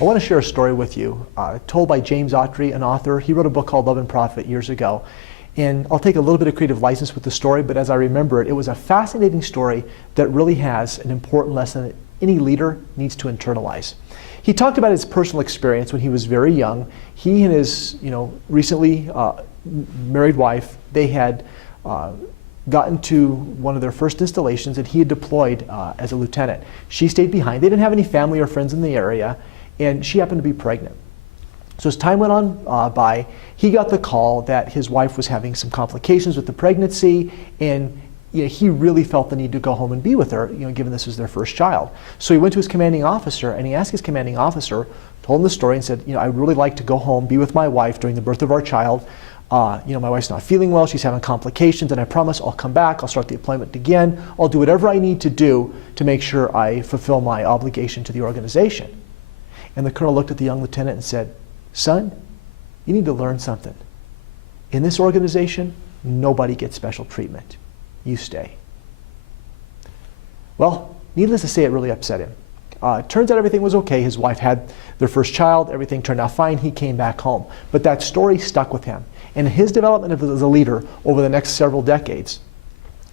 I want to share a story with you, told by James Autry, an author. He wrote a book called Love and Profit years ago. And I'll take a little bit of creative license with the story, but as I remember it, it was a fascinating story that really has an important lesson that any leader needs to internalize. He talked about his personal experience when he was very young. He and his recently married wife, they had gotten to one of their first installations, and he had deployed as a lieutenant. She stayed behind. They didn't have any family or friends in the area, and she happened to be pregnant. So as time went on by, he got the call that his wife was having some complications with the pregnancy, and he really felt the need to go home and be with her, given this was their first child. So he went to his commanding officer, and he asked his commanding officer, told him the story, and said, I'd really like to go home, be with my wife during the birth of our child. My wife's not feeling well, she's having complications, and I promise I'll come back, I'll start the deployment again, I'll do whatever I need to do to make sure I fulfill my obligation to the organization. And the colonel looked at the young lieutenant and said, son, you need to learn something. In this organization, nobody gets special treatment. You stay. Well, needless to say, it really upset him. It turns out everything was okay. His wife had their first child. Everything turned out fine. He came back home. But that story stuck with him. And in his development as a leader over the next several decades,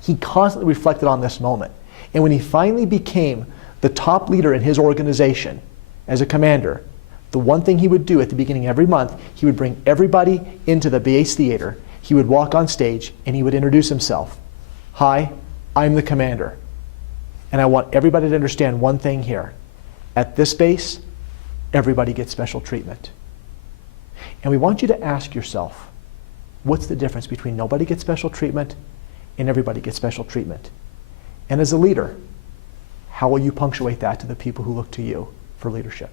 he constantly reflected on this moment. And when he finally became the top leader in his organization as a commander, the one thing he would do at the beginning of every month, he would bring everybody into the base theater. He would walk on stage and he would introduce himself. Hi, I'm the commander. And I want everybody to understand one thing here. At this base, everybody gets special treatment. And we want you to ask yourself, what's the difference between nobody gets special treatment and everybody gets special treatment? And as a leader, how will you punctuate that to the people who look to you for leadership?